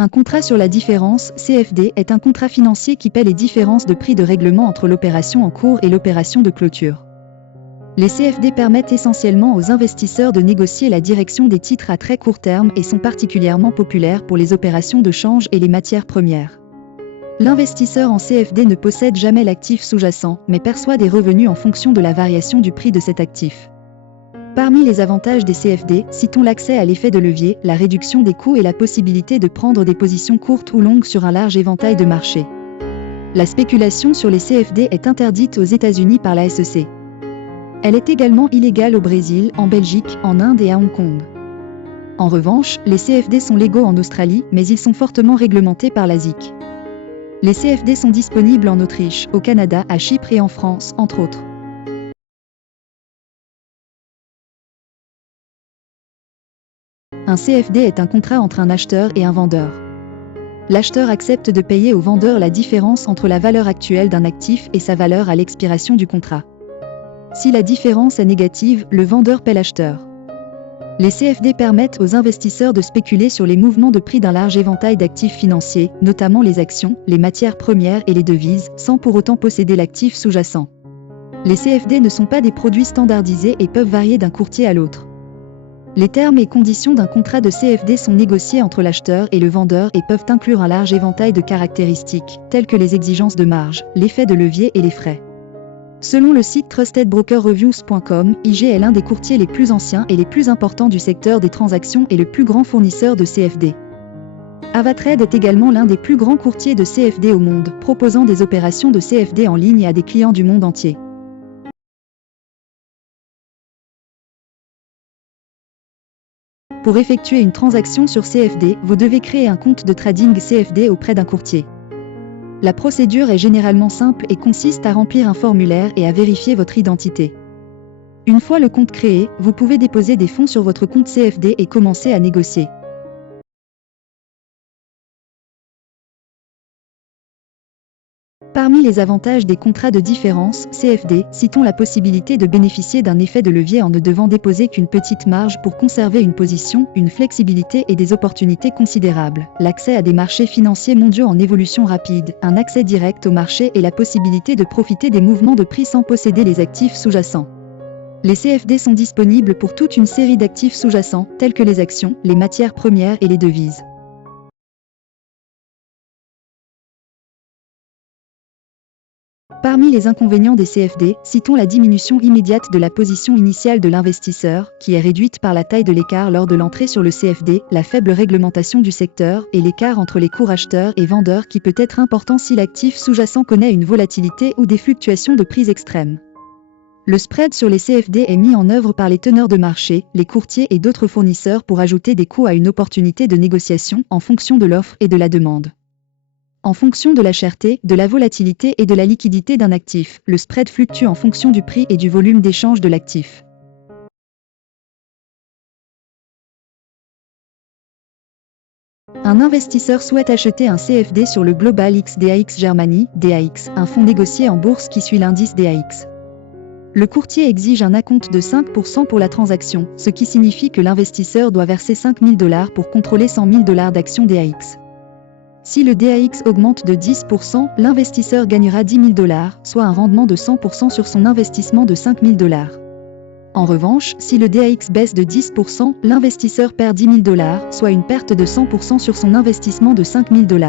Un contrat sur la différence, CFD, est un contrat financier qui paie les différences de prix de règlement entre l'opération en cours et l'opération de clôture. Les CFD permettent essentiellement aux investisseurs de négocier la direction des titres à très court terme et sont particulièrement populaires pour les opérations de change et les matières premières. L'investisseur en CFD ne possède jamais l'actif sous-jacent, mais perçoit des revenus en fonction de la variation du prix de cet actif. Parmi les avantages des CFD, citons l'accès à l'effet de levier, la réduction des coûts et la possibilité de prendre des positions courtes ou longues sur un large éventail de marchés. La spéculation sur les CFD est interdite aux États-Unis par la SEC. Elle est également illégale au Brésil, en Belgique, en Inde et à Hong Kong. En revanche, les CFD sont légaux en Australie, mais ils sont fortement réglementés par la SIC. Les CFD sont disponibles en Autriche, au Canada, à Chypre et en France, entre autres. Un CFD est un contrat entre un acheteur et un vendeur. L'acheteur accepte de payer au vendeur la différence entre la valeur actuelle d'un actif et sa valeur à l'expiration du contrat. Si la différence est négative, le vendeur paie l'acheteur. Les CFD permettent aux investisseurs de spéculer sur les mouvements de prix d'un large éventail d'actifs financiers, notamment les actions, les matières premières et les devises, sans pour autant posséder l'actif sous-jacent. Les CFD ne sont pas des produits standardisés et peuvent varier d'un courtier à l'autre. Les termes et conditions d'un contrat de CFD sont négociés entre l'acheteur et le vendeur et peuvent inclure un large éventail de caractéristiques, telles que les exigences de marge, l'effet de levier et les frais. Selon le site TrustedBrokerReviews.com, IG est l'un des courtiers les plus anciens et les plus importants du secteur des transactions et le plus grand fournisseur de CFD. Avatrade est également l'un des plus grands courtiers de CFD au monde, proposant des opérations de CFD en ligne à des clients du monde entier. Pour effectuer une transaction sur CFD, vous devez créer un compte de trading CFD auprès d'un courtier. La procédure est généralement simple et consiste à remplir un formulaire et à vérifier votre identité. Une fois le compte créé, vous pouvez déposer des fonds sur votre compte CFD et commencer à négocier. Parmi les avantages des contrats de différence, CFD, citons la possibilité de bénéficier d'un effet de levier en ne devant déposer qu'une petite marge pour conserver une position, une flexibilité et des opportunités considérables, l'accès à des marchés financiers mondiaux en évolution rapide, un accès direct au marché et la possibilité de profiter des mouvements de prix sans posséder les actifs sous-jacents. Les CFD sont disponibles pour toute une série d'actifs sous-jacents, tels que les actions, les matières premières et les devises. Parmi les inconvénients des CFD, citons la diminution immédiate de la position initiale de l'investisseur, qui est réduite par la taille de l'écart lors de l'entrée sur le CFD, la faible réglementation du secteur et l'écart entre les cours acheteurs et vendeurs qui peut être important si l'actif sous-jacent connaît une volatilité ou des fluctuations de prix extrêmes. Le spread sur les CFD est mis en œuvre par les teneurs de marché, les courtiers et d'autres fournisseurs pour ajouter des coûts à une opportunité de négociation en fonction de l'offre et de la demande. En fonction de la cherté, de la volatilité et de la liquidité d'un actif, le spread fluctue en fonction du prix et du volume d'échange de l'actif. Un investisseur souhaite acheter un CFD sur le Global X DAX Germany, DAX, un fonds négocié en bourse qui suit l'indice DAX. Le courtier exige un acompte de 5% pour la transaction, ce qui signifie que l'investisseur doit verser $5 000 pour contrôler $100 000 d'actions DAX. Si le DAX augmente de 10%, l'investisseur gagnera $10 000, soit un rendement de 100% sur son investissement de $5 000. En revanche, si le DAX baisse de 10%, l'investisseur perd $10 000, soit une perte de 100% sur son investissement de $5 000.